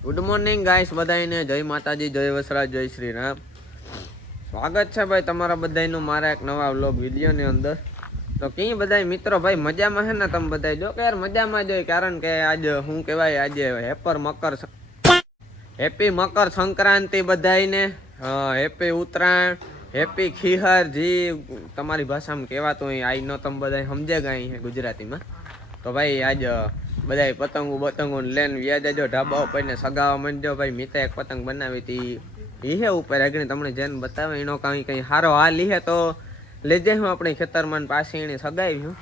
Good morning guys બધાને જય માતાજી જય વસરાજ જય શ્રી રામ. સ્વાગત છે ભાઈ તમારા બધાનું મારા એક નવા વ્લોગ વિડીયોની અંદર. તો કઈ બધા મિત્રો ભાઈ મજામાં છે ને તમે બધા? જો કે યાર મજામાં જ હોય, કારણ કે આજ શું કહેવાય, આજે હેપી મકર સંક્રાંતિ બધાને, હેપી ઉત્તરાયણ, હેપી ખીહર, જી તમારી ભાષામાં કહેવાતું હોય આઈ નો તમે બધા સમજે ગઈ ગુજરાતીમાં. તો ભાઈ આજ બધા પતંગો લઈને વ્યાજો ઢાબા ઉપર ને સગાવા માંડ્યો. ભાઈ મિતા એક પતંગ બનાવી હતી લીહે ઉપર આગળ તમને જેને બતાવે એનો કઈ સારો હાલ લીહે તો લેજે હું આપણે ખેતરમાં પાસે એને સગાવ્યું.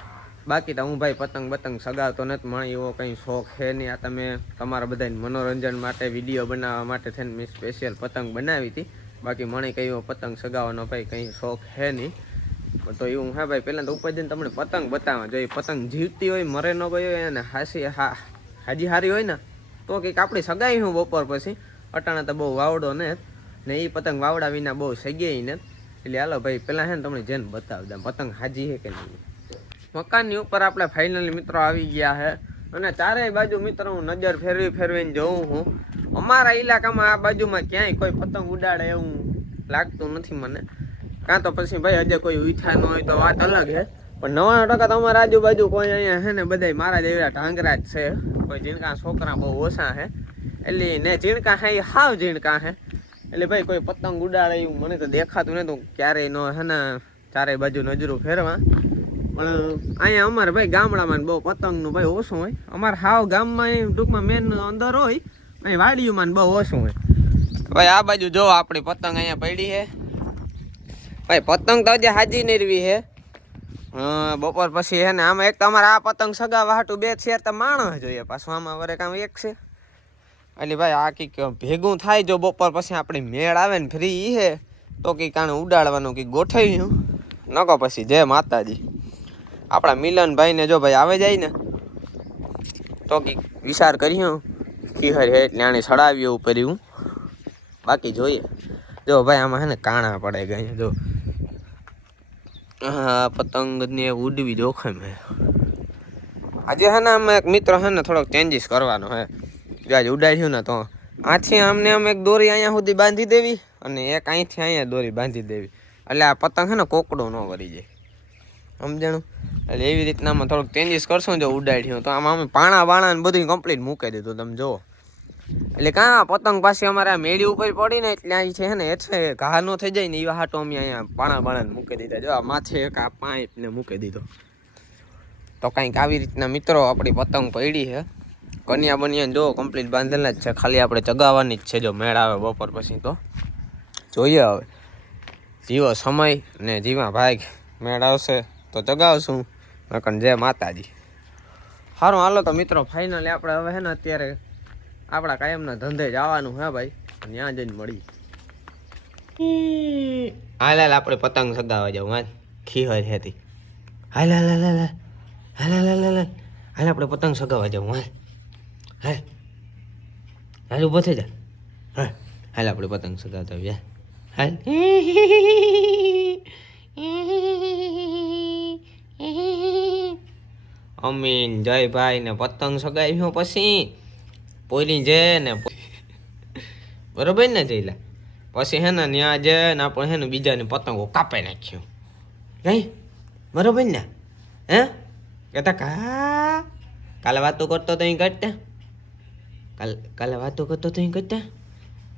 બાકી તો હું ભાઈ પતંગ સગાવતો નથી, મને એવો કંઈ શોખ છે નહીં. આ તમે તમારા બધાને મનોરંજન માટે વિડીયો બનાવવા માટે થઈને મેં સ્પેશિયલ પતંગ બનાવી હતી. બાકી મને કઈ એવો પતંગ સગાવવાનો ભાઈ કંઈ શોખ છે નહીં. તો એવું હા ભાઈ, પહેલાં તો ઉપર જઈને તમને પતંગ બતાવવા જોઈએ. પતંગ જીવતી હોય, મરે ન ગઈ હોય અને હાજી હારી હોય ને તો કંઈક આપણી સગાઈ હું બપોર પછી અટાણા તો બહુ વાવડો ને એ પતંગ વાવડા વિના બહુ સગે ને. એટલે હાલો ભાઈ પહેલાં છે ને તમને જેને બતાવી દઉં પતંગ હાજી છે કે નહીં. મકાનની ઉપર આપણે ફાઇનલી મિત્રો આવી ગયા છે અને ચારેય બાજુ મિત્રો હું નજર ફેરવીને જોઉં હું. અમારા ઇલાકામાં આ બાજુમાં ક્યાંય કોઈ પતંગ ઉડાડે એવું લાગતું નથી મને. કાં તો પછી ભાઈ હજે કોઈ ઉઠા ન હોય તો વાત અલગ છે, પણ 99% તમારા આજુબાજુ કોઈ અહીંયા છે ને બધા મારા જેવા ઢાંગરા જ છે. કોઈ ઝીણકા છોકરા બહુ ઓછા છે, એટલે ને ઝીણકા છે એ હાવ ઝીણકા છે. એટલે ભાઈ કોઈ પતંગ ઉડાડે એવું મને તો દેખાતું નહોતું ક્યારેય. નો છે ને ચારે બાજુ નજરું ફેરવા, પણ અહીંયા અમારે ભાઈ ગામડામાં બહુ પતંગનું ભાઈ ઓછું હોય. અમારે હાવ ગામમાં ટૂંકમાં મેન અંદર હોય, અહીં વાડીઓમાં બહુ ઓછું હોય. ભાઈ આ બાજુ જો આપણી પતંગ અહીંયા પડી છે ભાઈ. પતંગ તો હજી હાજી નીરવી છે. બપોર પછી છે ને આમાં એક તો અમારે આ પતંગ સગાવા હાટું બે શેર તો માણસ જોઈએ, પાછું આમાં વરે કામ એક છે. એટલે ભાઈ આ કંઈક ભેગું થાય જો બપોર પછી આપણી મેળ આવે ને ફ્રી છે તો કંઈક આને ઉડાડવાનું કંઈક ગોઠવ્યું નકો પછી જય માતાજી. આપણા મિલનભાઈને જો ભાઈ આવે જાય ને તો કંઈક વિચાર કર્યો ખીહર હે એટલે આને સડાવ્યો ઉપર હું. બાકી જોઈએ જો ભાઈ આમાં છે ને કાણા પડે ગયા જો. હા પતંગને ઉડવી જોખમ હે. આજે છે ને આમાં એક મિત્ર છે ને થોડોક ચેન્જીસ કરવાનો હે. જો આજે ઉડાડ્યું ને તો આથી આમને આમ એક દોરી અહીંયા સુધી બાંધી દેવી અને એક અહીંથી અહીંયા દોરી બાંધી દેવી, એટલે આ પતંગ છે ને કોકડો ન વળી જાય, સમજાણું? એટલે એવી રીતના આમાં થોડુંક ચેન્જીસ કરશો ને જો ઉડાડ્યું તો આમાં અમે પાણા બાણા ને બધું કમ્પ્લીટ મૂકી દીધું તમે જુઓ. એટલે કાં પતંગ પાછી અમારે આ મેળી ઉપર પડી ને એટલે અહીં છે ને એટલે ઘા નો થઈ જાય ને એવા હાટો અમે અહીંયા પાણા બાણા મૂકી દીધા. જો આ માથે એક આ પાઇપ ને મૂકી દીધો. તો કંઈક આવી રીતના મિત્રો આપણી પતંગ પડી છે. કન્યા બન્યા જો કમ્પ્લીટ બાંધેલા જ છે, ખાલી આપણે ચગાવવાની જ છે. જો મેળ આવે બપોર પછી તો જોઈએ હવે જીવો સમય ને જીવા ભાઈ મેળ આવશે તો ચગાવશું, નકર જય માતાજી. સારું હાલો તો મિત્રો ફાઇનલી આપણે હવે છે ને અત્યારે આપણા કાયમના ધંધે જવાનું હે ભાઈ, ત્યાં જઈને મળી. હાલ આપણે પતંગ સગાવા જાવ હાલ ખીહર હતી. હાલ હાલ હાલ હાલ હાલ હાલ હાલ હાલ હાલ આપણે પતંગ સગાવા જાવ હાલ હાલ હાલ ઊભો થઈ જા. હા હાલ આપણે પતંગ સગાવતા આવીએ હાલ. અમીન જયભાઈ ને પતંગ સગાવ્યો પછી પોલી છે ને બરોબર ને જઈલા પછી હે ને ત્યાં છે ને આપણે હે ને બીજાને પતંગો કાપી નાખ્યું કઈ બરોબર ને હે કહેતા કાલે વાતો કરતો તો અહીં કરતા કાલે વાતો કરતો તો અહીં કરતા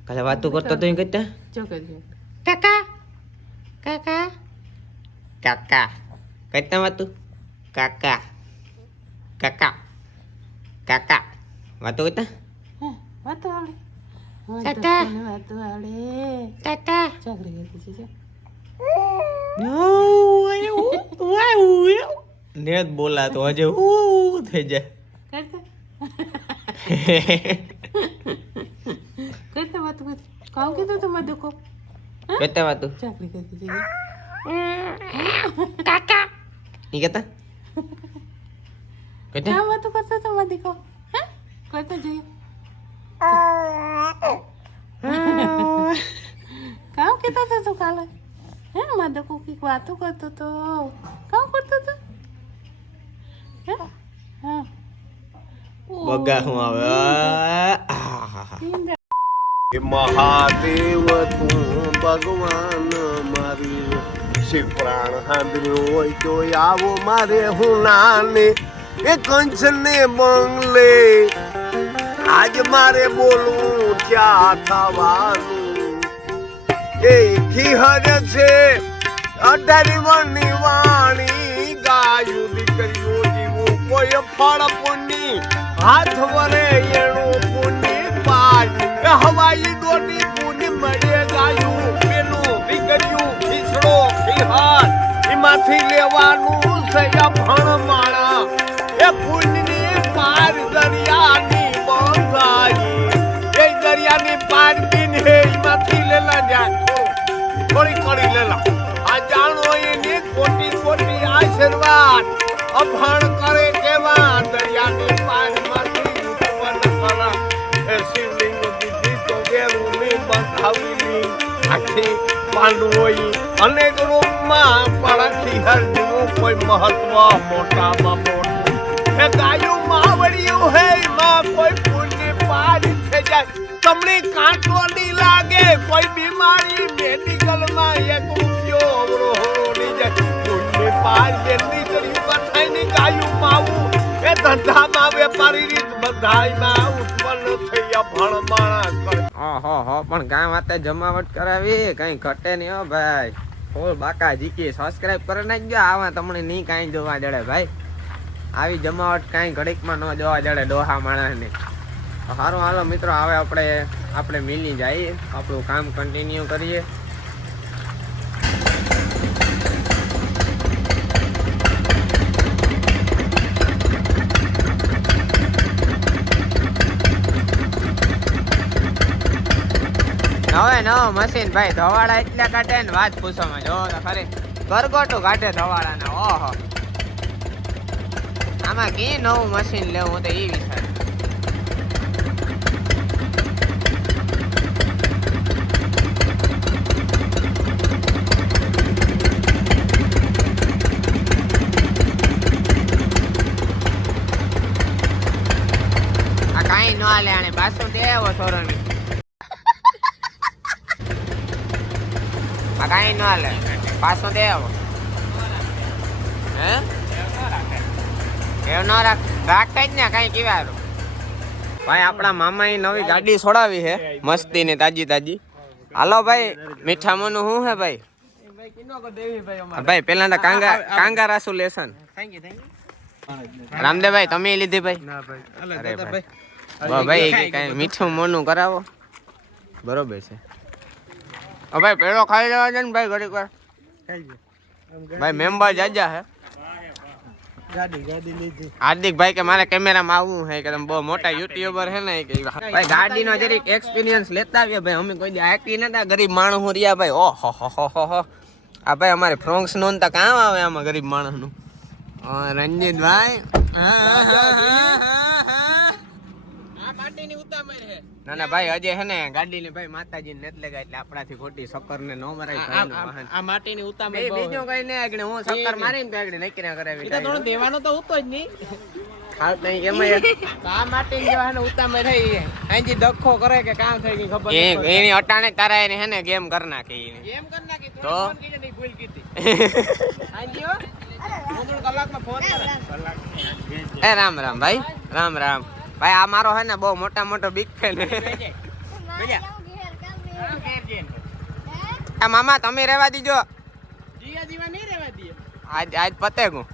કાલે વાતો કરતો તો અહીં કરતા કાકા કાકા કાકા કરતા વાતું કાકા કાકા કાકા વાતો કરતા વાતો આવડે કાકા વાતો આવડે કાકા ચાકરી કરતી છે. નેત બોલાતો હજે થઈ જાય કરતા કરતા વાતો કરતી કામ કીધું તો મત દુખો કરતા વાતું ચાકરી કરતી છે. કાકા ઈ કહેતા કરતા કામ વાતો કરતો તો મત દીકો હા કરતા જોઈએ કામ કીધું તો તું કાલે હે મત દુખો કઈક વાતો કરતો તો કામ કરતો તો હે હા બગા હું આવે મહાદેવ તું ભગવાન મારી શિવ પ્રાણ સાંભળ્યો હોય તો આવો મારે હું નાને એ કંચને બંગલે આજ મારે બોલવું ક્યાં થવાનું એ ખીહર છે 18 વર્ષની વાણી ગાયું દીકરીઓ જીવું કોઈ ફળ પુની હાથ વરે એનું પુની પાય હવાઈ દોડી પુની મળે ગાયું પેલું દીકરીયું ખીસડો ખીહાર એમાંથી લેવાનું છે ભણ માણા એ પુનની પાર દરિયાની બંધાઈ એ દરિયાની પાર પીને એમાંથી લેલા જાય થોડી કરી લેલા આ જાણો એની ખોટી ખોટી આશીર્વાદ અભણ કરે કેવા દરિયાની પાણીમાંથી ઉત્પન્ન કરા એ શિવલિંગ દીધી તો વેરુની બંધાવીની આખી પાંડવોઈ અનેક રૂપમાં પણ ખીહર જેવું કોઈ મહત્વ મોટામાં મોટું એ ગાયું માવડિયું હે માં કોઈ પુણ્ય પાર થઈ જાય તમને કાંટો નહીં લાગે કોઈ બીમારી મેડિકલમાં એક રૂપિયો અવરો હોની જાય પુણ્ય પાર જેટલી કરી કથાઈની ગાયું માવું એ ધંધામાં વેપારી રીત બધાયમાં ઉત્પન્ન થઈ ભણ માણા કરે ઓહો પણ કાંઈ વાતે જમાવટ કરાવી કઈ ઘટે નહીં હો ભાઈ ફોલ બાકા જીકી સબસ્ક્રાઇબ કરી નાખજો આવા તમને નહીં કાંઈ જોવા જડે ભાઈ આવી જમાવટ કાંઈ ઘડીકમાં ન જોવા જડે ડોહા માણસને સારું હાલો મિત્રો હવે આપણે મિલી જઈએ આપણું કામ કન્ટિન્યુ કરીએ હવે નવો મશીન ભાઈ ધવાડા એટલે કાઢે ને વાત પૂછવામાં જો તો ખરી ગરગોટું કાઢે ધવાડાના ઓહો આમાં કે નવું મશીન લેવું તો એ વિચાર આ કાંઈ ન હાલે આને પાછું દેવો સોરણી આ કાંઈ ન હાલે પાછો દેવો હે એવું ન રાખતા જ ને કાંઈ કેવારું ભાઈ આપણા મામાએ નવી ગાડી છોડાવી છે મસ્તી ને તાજી તાજી હાલો ભાઈ મીઠા મોનું શું હે ભાઈ ભાઈ પેલા તો કાંગા રાસુ લેસન રામદેવભાઈ તમે લીધી ભાઈ અરે ભાઈ કઈ મીઠું મોનું કરાવો બરોબર છે ભાઈ પેલો ખાઈ લેવા છે ને ભાઈ ઘડીક વાર ભાઈ મેમ્બર જાજા હે હાર્દિક ભાઈ કે મારે કેમેરામાં આવવું છે કે તમે બહુ મોટા યુટ્યુબર છે ને કે ભાઈ ગાડીનો જરીક એક્સપિરિયન્સ લેતા આવીએ ભાઈ અમે કોઈ હાકી નતા ગરીબ માણસ રહ્યા ભાઈ ઓહો આ ભાઈ અમારે ફ્રોન્ક્સ નોંધતા કામ આવે આમાં ગરીબ માણસનું રંજીતભાઈ ના ના ભાઈ હજે હે ને ગાડી ને ભાઈ માતાજી ને એટલે એટલે આપણાથી ખોટી શક્કર ને ન મરાય આ માટીની ઉતામળ બીજો કઈ નઈ આગળ હું શક્કર મારીને તો આગળ નક્કી ના કરાવી તો થોડો દેવાનો તો ઉતો જ નહીં ખાવ તઈ કેમ આ માટી જેવા ને ઉતામળ થઈ આંજી દખો કરે કે કામ થઈ ગઈ ખબર એની અટાણે તારા એને હે ને ગેમ કર નાખી ગેમ કર નાખી તો નહીં ભૂલ કીધી આંજી હો કલાકમાં ફોન કરે એ રામ રામ ભાઈ રામ રામ ભાઈ આ મારો હે ને બહુ મોટો બિગ ફેન મામા તમે રહેવા દીજો આજ પતે ગયું